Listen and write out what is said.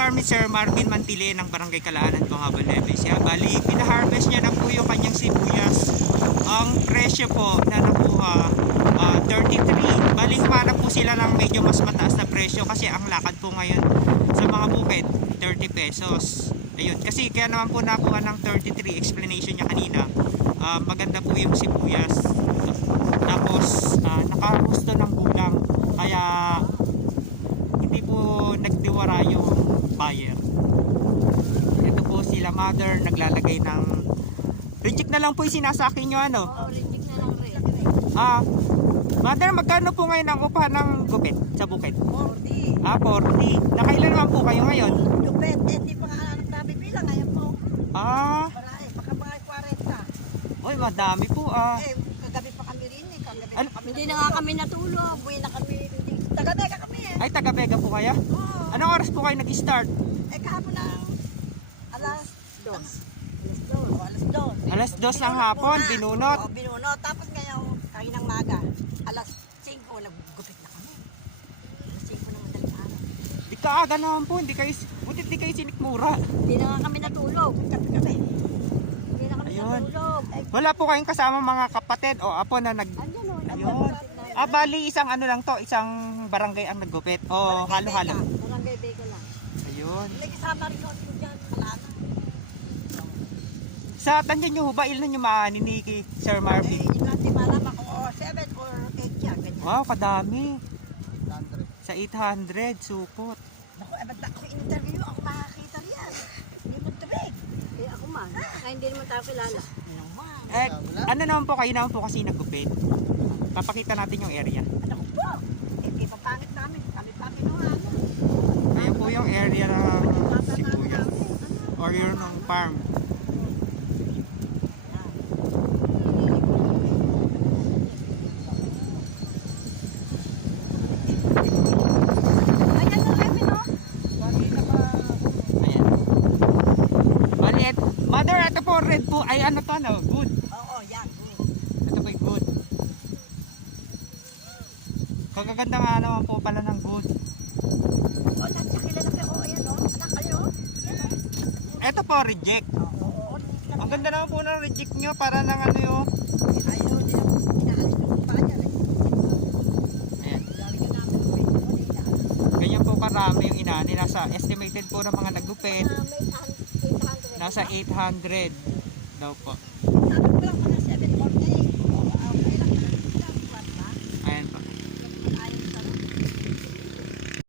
farm ni Sir Marvin Mantile ng Barangay Kalaanan, Bangabal Neves. Bali, pina-harvest niya na po yung kanyang sibuyas. Ang presyo po na nakuha 33. Bali, humanap po sila ng medyo mas mataas na presyo kasi ang lakad po ngayon sa mga bukid 30 pesos. Ayun, kasi kaya naman po nakuha ng 33, explanation niya kanina. Maganda po yung sibuyas. Tapos nakahusto ng gulang. Kaya hindi po nagdiwara yung buyer. Ito po sila mother naglalagay ng reject na lang po yung sinasaki nyo ano. Reject na lang rin. Mother, magkano po ngayon ang upahan ng gupit sa bukid? 40. 40. Nakailan naman po kayo ngayon? Lupet, hindi pa nga anak namin bilang. Ngayon po. Marami, baka mga 40. Oy, madami po Kagabi pa kami rin eh. Hindi na nga kami natulog. Buwi na kami. Taga-tega kami eh. Ay, taga-Bega po kaya? Oo. Anong oras po kayo nag-start? Kahapon lang. Alas 2. Alas 2. Alas 2 ng hapon, binunot. Binunot. Tapos ngayon, kaninang maga. Alas 5, naggupit na kami. Alas 5 na madaling araw. Di kaaga naman po, hindi kayo sinikmura. Hindi na nga kami natulog. Kami. Hindi na kami Ayun. natulog. Wala po kayong kasama mga kapatid o apo na nag... Andyan o. Ayun. Bali isang ano lang to, isang barangay ang naggupit. O halo-halo. Barangay Bega lang. Ayun. Nag-isama rin ako dyan. Malana. Sa tandyan nyo ho ba, ilan nyo maanin ni Sir Marvin? Hindi natin malaman kung 7 or 8 yan. Ganyan. Wow, kadami. Sa 800, supot. Naku, ba't ako interview? Ako makakita riyan. Hindi mo tubig. Eh ako man. Ay, hindi naman tayo kilala. Ano naman po, kayo naman po kasi naggupit. Papakita natin yung area. Ano ko po? Di papangit namin. Kami pa kinuha. Ayan po yung area ng sibuyas. Or yun ng farm. Ayan na rin, no? Ayan. Maliit. Mother, ito po red po. Ay ano to, no? Good. Oo, yan. Ito po yung good. Kagaganda nga naman po pala ng good. Oo, nandiyan kilala ko. Ayan, no? Anak kayo. Ito po, reject. Oo. Ang ganda naman po ng reject nyo para ng ano yun. Ayaw nila. Inaalis mo pa niya. Ayan. Galing ka namin. Ganyan po karami yung inani. Nasa estimated po ng mga nagupit. May 800. Nasa 800 daw po. Sabi ko lang